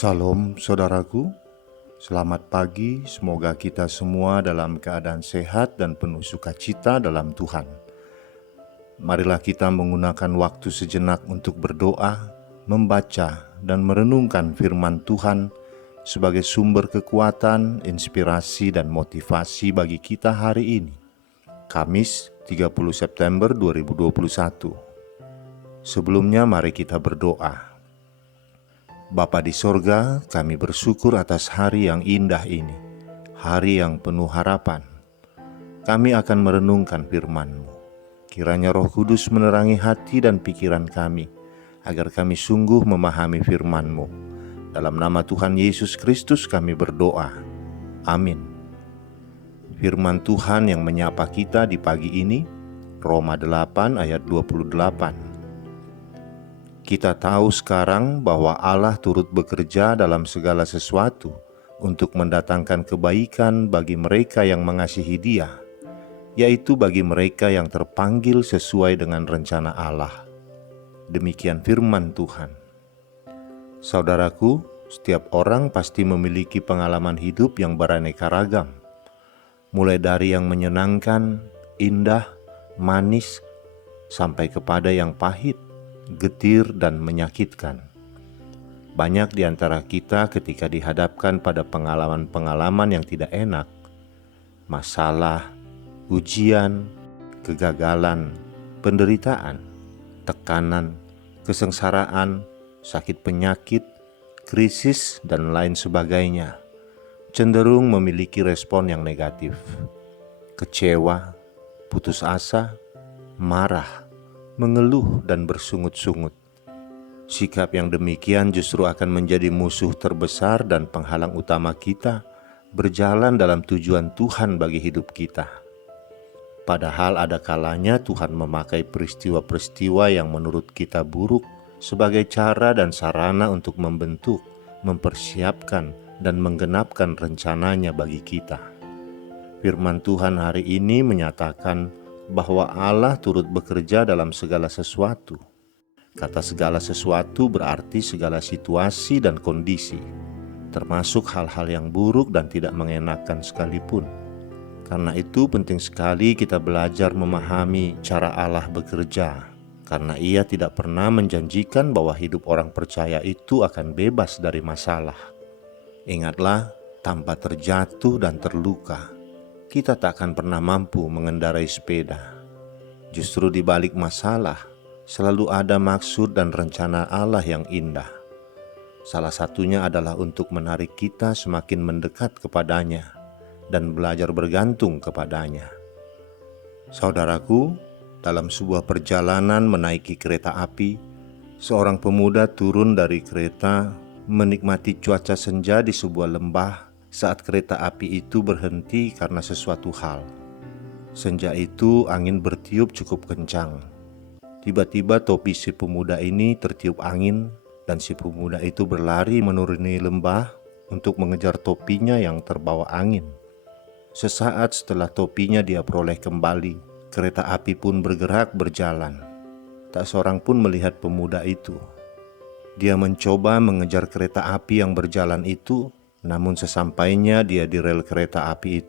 Salam saudaraku, selamat pagi, semoga kita semua dalam keadaan sehat dan penuh sukacita dalam Tuhan. Marilah kita menggunakan waktu sejenak untuk berdoa, membaca, dan merenungkan firman Tuhan sebagai sumber kekuatan, inspirasi, dan motivasi bagi kita hari ini. Kamis 30 September 2021. Sebelumnya mari kita berdoa. Bapa di sorga, kami bersyukur atas hari yang indah ini, hari yang penuh harapan. Kami akan merenungkan firman-Mu. Kiranya Roh Kudus menerangi hati dan pikiran kami, agar kami sungguh memahami firman-Mu. Dalam nama Tuhan Yesus Kristus kami berdoa. Amin. Firman Tuhan yang menyapa kita di pagi ini, Roma 8 ayat 28. Kita tahu sekarang bahwa Allah turut bekerja dalam segala sesuatu untuk mendatangkan kebaikan bagi mereka yang mengasihi Dia, yaitu bagi mereka yang terpanggil sesuai dengan rencana Allah. Demikian firman Tuhan. Saudaraku, setiap orang pasti memiliki pengalaman hidup yang beraneka ragam, mulai dari yang menyenangkan, indah, manis, sampai kepada yang pahit, getir, dan menyakitkan. Banyak di antara kita ketika dihadapkan pada pengalaman-pengalaman yang tidak enak, masalah, ujian, kegagalan, penderitaan, tekanan, kesengsaraan, sakit penyakit, krisis, dan lain sebagainya, cenderung memiliki respon yang negatif. Kecewa, putus asa, marah, mengeluh, dan bersungut-sungut. Sikap yang demikian justru akan menjadi musuh terbesar dan penghalang utama kita berjalan dalam tujuan Tuhan bagi hidup kita. Padahal ada kalanya Tuhan memakai peristiwa-peristiwa yang menurut kita buruk sebagai cara dan sarana untuk membentuk, mempersiapkan, dan menggenapkan rencananya bagi kita. Firman Tuhan hari ini menyatakan bahwa Allah turut bekerja dalam segala sesuatu. Kata segala sesuatu berarti segala situasi dan kondisi, termasuk hal-hal yang buruk dan tidak mengenakan sekalipun. Karena itu penting sekali kita belajar memahami cara Allah bekerja, karena Ia tidak pernah menjanjikan bahwa hidup orang percaya itu akan bebas dari masalah. Ingatlah, tanpa terjatuh dan terluka, kita tak akan pernah mampu mengendarai sepeda. Justru di balik masalah, selalu ada maksud dan rencana Allah yang indah. Salah satunya adalah untuk menarik kita semakin mendekat kepadanya dan belajar bergantung kepadanya. Saudaraku, dalam sebuah perjalanan menaiki kereta api, seorang pemuda turun dari kereta menikmati cuaca senja di sebuah lembah saat kereta api itu berhenti karena sesuatu hal. Senja itu angin bertiup cukup kencang. Tiba-tiba topi si pemuda ini tertiup angin dan si pemuda itu berlari menuruni lembah untuk mengejar topinya yang terbawa angin. Sesaat setelah topinya dia peroleh kembali, kereta api pun bergerak berjalan. Tak seorang pun melihat pemuda itu. Dia mencoba mengejar kereta api yang berjalan itu, namun sesampainya dia di rel kereta api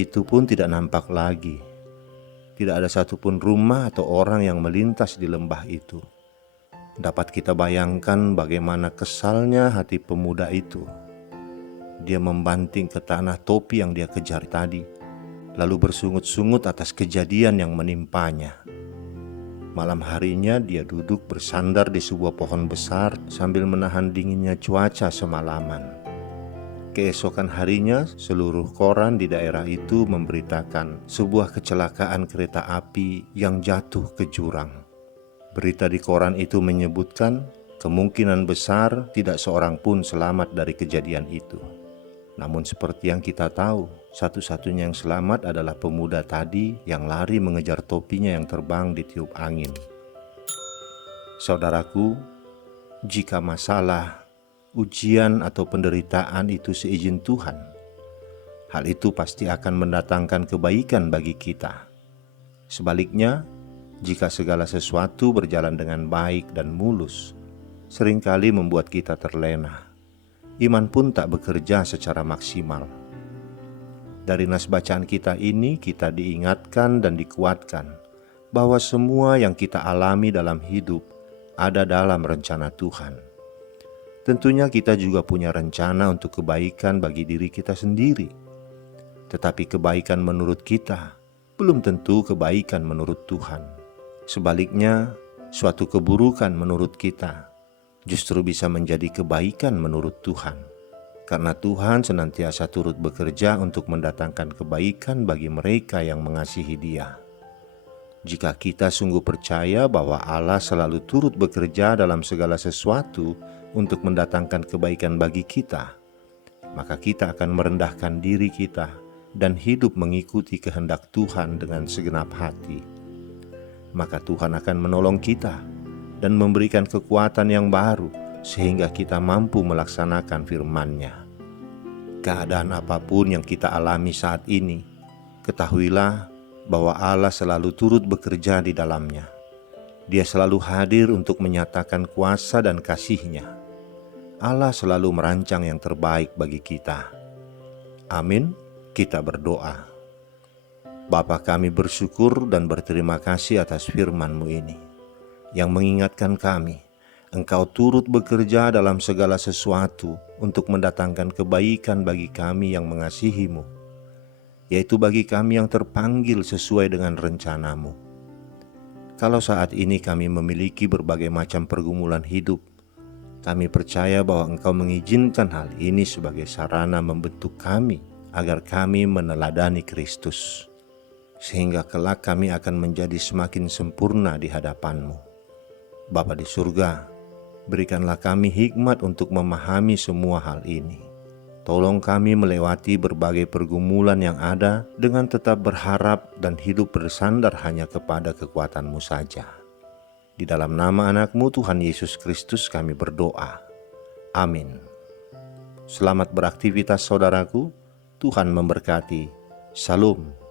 itu pun tidak nampak lagi. Tidak ada satupun rumah atau orang yang melintas di lembah itu. Dapat kita bayangkan bagaimana kesalnya hati pemuda itu. Dia membanting ke tanah topi yang dia kejar tadi, lalu bersungut-sungut atas kejadian yang menimpanya. Malam harinya dia duduk bersandar di sebuah pohon besar sambil menahan dinginnya cuaca semalaman. Keesokan harinya, seluruh koran di daerah itu memberitakan sebuah kecelakaan kereta api yang jatuh ke jurang. Berita di koran itu menyebutkan kemungkinan besar tidak seorang pun selamat dari kejadian itu. Namun seperti yang kita tahu, satu-satunya yang selamat adalah pemuda tadi yang lari mengejar topinya yang terbang ditiup angin. Saudaraku, jika masalah, ujian atau penderitaan itu seizin Tuhan, hal itu pasti akan mendatangkan kebaikan bagi kita. Sebaliknya, jika segala sesuatu berjalan dengan baik dan mulus, seringkali membuat kita terlena. Iman pun tak bekerja secara maksimal. Dari nas bacaan kita ini, kita diingatkan dan dikuatkan bahwa semua yang kita alami dalam hidup ada dalam rencana Tuhan. Tentunya kita juga punya rencana untuk kebaikan bagi diri kita sendiri. Tetapi kebaikan menurut kita belum tentu kebaikan menurut Tuhan. Sebaliknya, suatu keburukan menurut kita justru bisa menjadi kebaikan menurut Tuhan. Karena Tuhan senantiasa turut bekerja untuk mendatangkan kebaikan bagi mereka yang mengasihi Dia. Jika kita sungguh percaya bahwa Allah selalu turut bekerja dalam segala sesuatu untuk mendatangkan kebaikan bagi kita, maka kita akan merendahkan diri kita dan hidup mengikuti kehendak Tuhan dengan segenap hati. Maka Tuhan akan menolong kita dan memberikan kekuatan yang baru sehingga kita mampu melaksanakan firman-Nya. Keadaan apapun yang kita alami saat ini, ketahuilah bahwa Allah selalu turut bekerja di dalamnya. Dia selalu hadir untuk menyatakan kuasa dan kasih-Nya. Allah selalu merancang yang terbaik bagi kita. Amin. Kita berdoa. Bapa, kami bersyukur dan berterima kasih atas firman-Mu ini, yang mengingatkan kami, Engkau turut bekerja dalam segala sesuatu untuk mendatangkan kebaikan bagi kami yang mengasihi-Mu, yaitu bagi kami yang terpanggil sesuai dengan rencana-Mu. Kalau saat ini kami memiliki berbagai macam pergumulan hidup, kami percaya bahwa Engkau mengizinkan hal ini sebagai sarana membentuk kami agar kami meneladani Kristus, sehingga kelak kami akan menjadi semakin sempurna di hadapan-Mu. Bapa di surga, berikanlah kami hikmat untuk memahami semua hal ini. Tolong kami melewati berbagai pergumulan yang ada dengan tetap berharap dan hidup bersandar hanya kepada kekuatan-Mu saja. Di dalam nama anak-Mu Tuhan Yesus Kristus kami berdoa. Amin. Selamat beraktivitas saudaraku. Tuhan memberkati. Shalom.